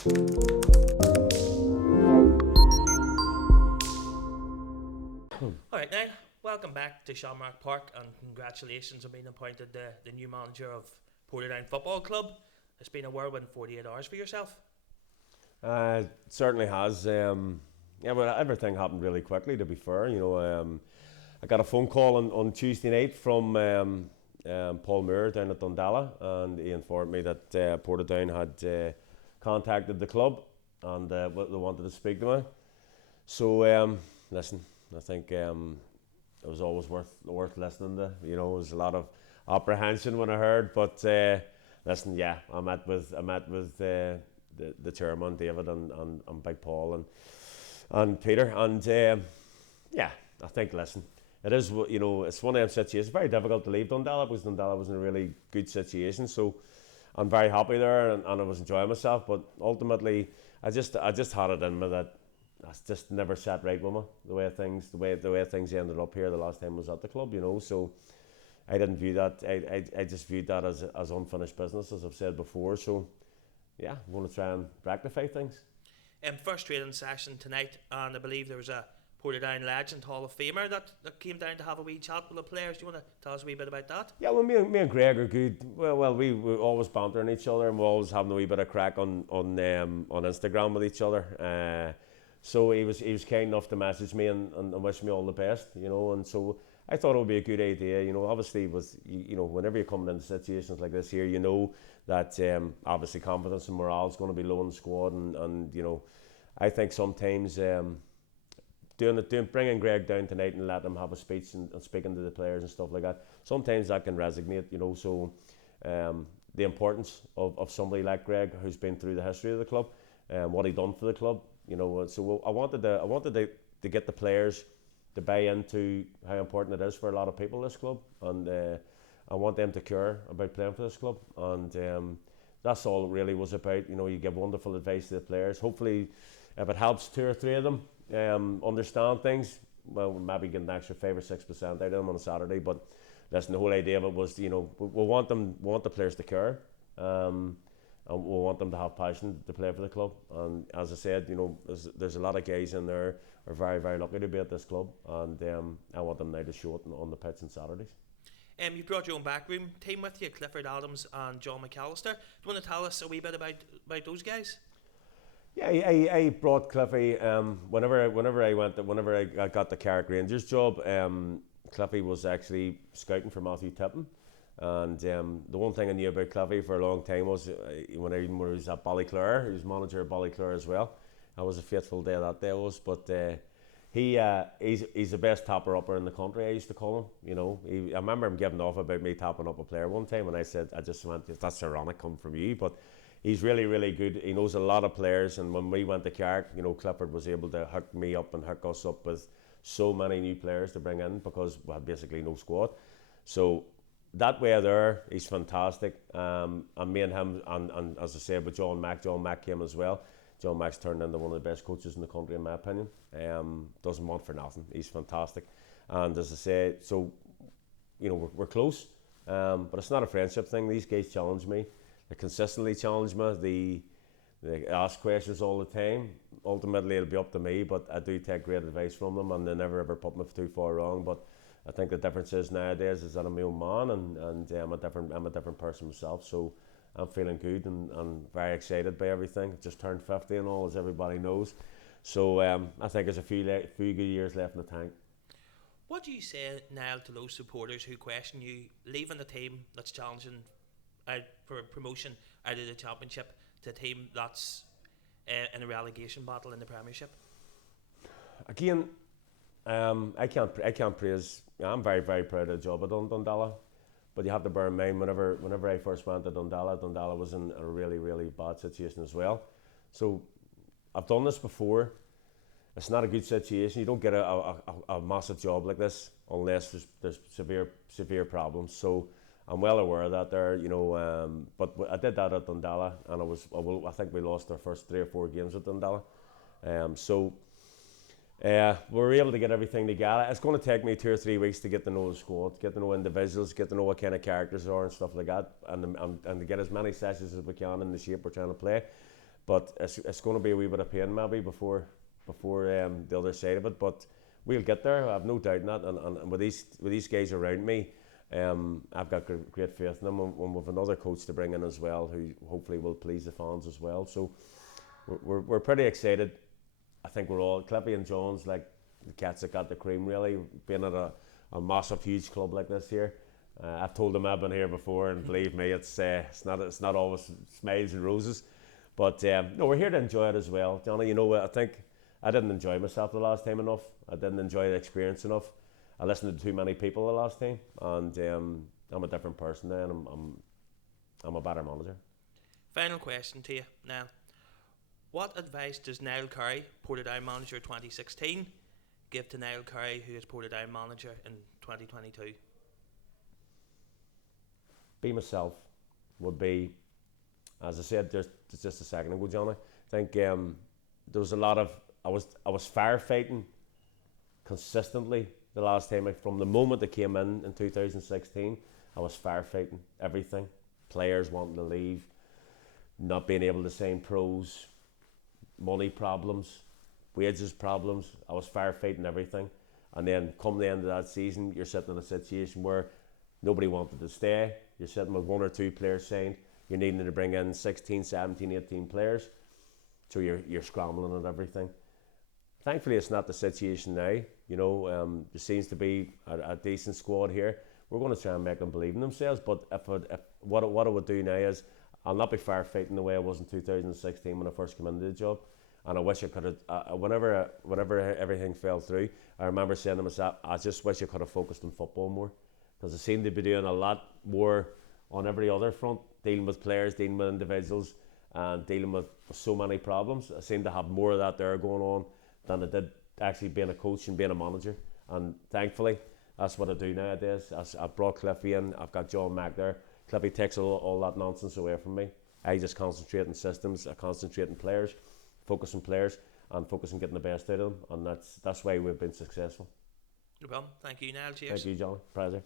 Alright, Niall, welcome back to Shamrock Park and congratulations on being appointed the new manager of Portadown Football Club. It's been a whirlwind 48 hours for yourself. It certainly has. Yeah, but everything happened really quickly. To be fair, I got a phone call on Tuesday night from Paul Moore down at Dundalk, and he informed me that Portadown had contacted the club and they wanted to speak to me. So listen, I think it was always worth listening to. There was a lot of apprehension when I heard, but listen, yeah, I met with the chairman David and Big Paul and Peter, and yeah, I think listen, it is it's one of them situations. It's very difficult to leave Dundalk because Dundalk was in a really good situation, so I'm very happy there and I was enjoying myself. But ultimately, I just had it in me that I just never sat right with me the way things ended up here the last time I was at the club. So I didn't view that. I just viewed that as unfinished business, as I've said before. So yeah, I'm going to try and rectify things. First training session tonight, and I believe there was a Portadown legend Hall of Famer that came down to have a wee chat with the players. Do you want to tell us a wee bit about that? Yeah, well, me and Greg are good. Well, we were always bantering each other, and we're always having a wee bit of crack on Instagram with each other. So he was kind enough to message me and wish me all the best, and so I thought it would be a good idea, obviously whenever you're coming into situations like this here, that obviously confidence and morale is going to be low in the squad, and I think sometimes bringing Greg down tonight and letting him have a speech and speaking to the players and stuff like that, sometimes that can resonate, so the importance of somebody like Greg, who's been through the history of the club and what he done for the club. So I wanted to get the players to buy into how important it is for a lot of people this club, and I want them to care about playing for this club, and that's all it really was about. You give wonderful advice to the players. Hopefully, if it helps 2 or 3 of them understand things, well, maybe get an extra 5 or 6% out of them on a Saturday. But listen, the whole idea of it was, we want the players to care. And we want them to have passion to play for the club. And as I said, there's a lot of guys in there who are very, very lucky to be at this club, and I want them now to show it on the pitch on Saturdays. You brought your own backroom team with you, Clifford Adams and John McAllister. Do you want to tell us a wee bit about those guys? Yeah, I brought Cliffy whenever I got the Carrick Rangers job. Cliffy was actually scouting for Matthew Tippin. And the one thing I knew about Cliffy for a long time was when I was at Ballyclare, he was manager of Ballyclare as well. That was a fateful day that day was, but he's the best tapper upper in the country, I used to call him. I remember him giving off about me tapping up a player one time, and I said, I just went, that's ironic coming from you, but he's really, really good. He knows a lot of players, and when we went to Carrick, Clifford was able to hook me up and hook us up with so many new players to bring in because we had basically no squad. So that way there, he's fantastic. And me and him, and as I said with John Mack came as well. John Mack's turned into one of the best coaches in the country, in my opinion. Doesn't want for nothing. He's fantastic. And as I say, so we're close, but it's not a friendship thing. These guys challenge me. They consistently challenge me. They ask questions all the time. Ultimately, it'll be up to me, but I do take great advice from them, and they never ever put me too far wrong. But I think the difference is nowadays is that I'm my own man, and I'm a different person myself. So I'm feeling good and very excited by everything. Just turned 50 and all, as everybody knows. So I think there's a few good years left in the tank. What do you say, Niall, to those supporters who question you leaving a team that's challenging for promotion out of the Championship to a team that's in a relegation battle in the Premiership? Again, I can't praise. I'm very, very proud of the job I've done Dundalk, but you have to bear in mind whenever I first went to Dundalk was in a really, really bad situation as well. So I've done this before. It's not a good situation. You don't get a massive job like this unless there's severe problems. So I'm well aware of that there, but I did that at Dundalk, and I think we lost our first 3 or 4 games at Dundalk. So we were able to get everything together. It's going to take me 2 or 3 weeks to get to know the squad, get to know individuals, get to know what kind of characters there are and stuff like that, and to get as many sessions as we can in the shape we're trying to play. but it's going to be a wee bit of pain maybe before the other side of it. But we'll get there. I have no doubt in that. And with these guys around me, I've got great faith in them. And we've another coach to bring in as well, who hopefully will please the fans as well. So we're pretty excited. I think we're all Cliffy and John's like the cats that got the cream. Really, being at a massive, huge club like this here. I've told them I've been here before, and believe me, it's not always smiles and roses. But no, we're here to enjoy it as well, Johnny. You know, I think I didn't enjoy myself the last time enough. I didn't enjoy the experience enough. I listened to too many people the last time, and I'm a different person now, and I'm a better manager. Final question to you now. What advice does Niall Currie, Portadown manager 2016, give to Niall Currie, who is Portadown manager in 2022? Be myself would be, as I said just a second ago, Johnny. I think there was a lot of I was firefighting consistently the last time. From the moment I came in 2016, I was firefighting everything. Players wanting to leave, not being able to sign pros, money problems, wages problems. I was firefighting everything. And then come the end of that season, you're sitting in a situation where nobody wanted to stay. You're sitting with one or two players signed. You're needing to bring in 16, 17, 18 players. So you're scrambling at everything. Thankfully, it's not the situation now. You know, there seems to be a decent squad here. We're going to try and make them believe in themselves. But what I would do now is I'll not be firefighting the way I was in 2016 when I first came into the job. And I wish I could have, whenever everything fell through, I remember saying to myself, I just wish I could have focused on football more. Because I seem to be doing a lot more on every other front, dealing with players, dealing with individuals, and dealing with so many problems. I seem to have more of that there going on than I did actually being a coach and being a manager. And thankfully, that's what I do nowadays. I've brought Cliffy in, I've got John Mack there. Cliffy takes all that nonsense away from me. I just concentrate on systems, I concentrate on players, focus on players, and focus on getting the best out of them. And that's why we've been successful. Well, thank you, Niall. Cheers. Thank you, John. Pleasure.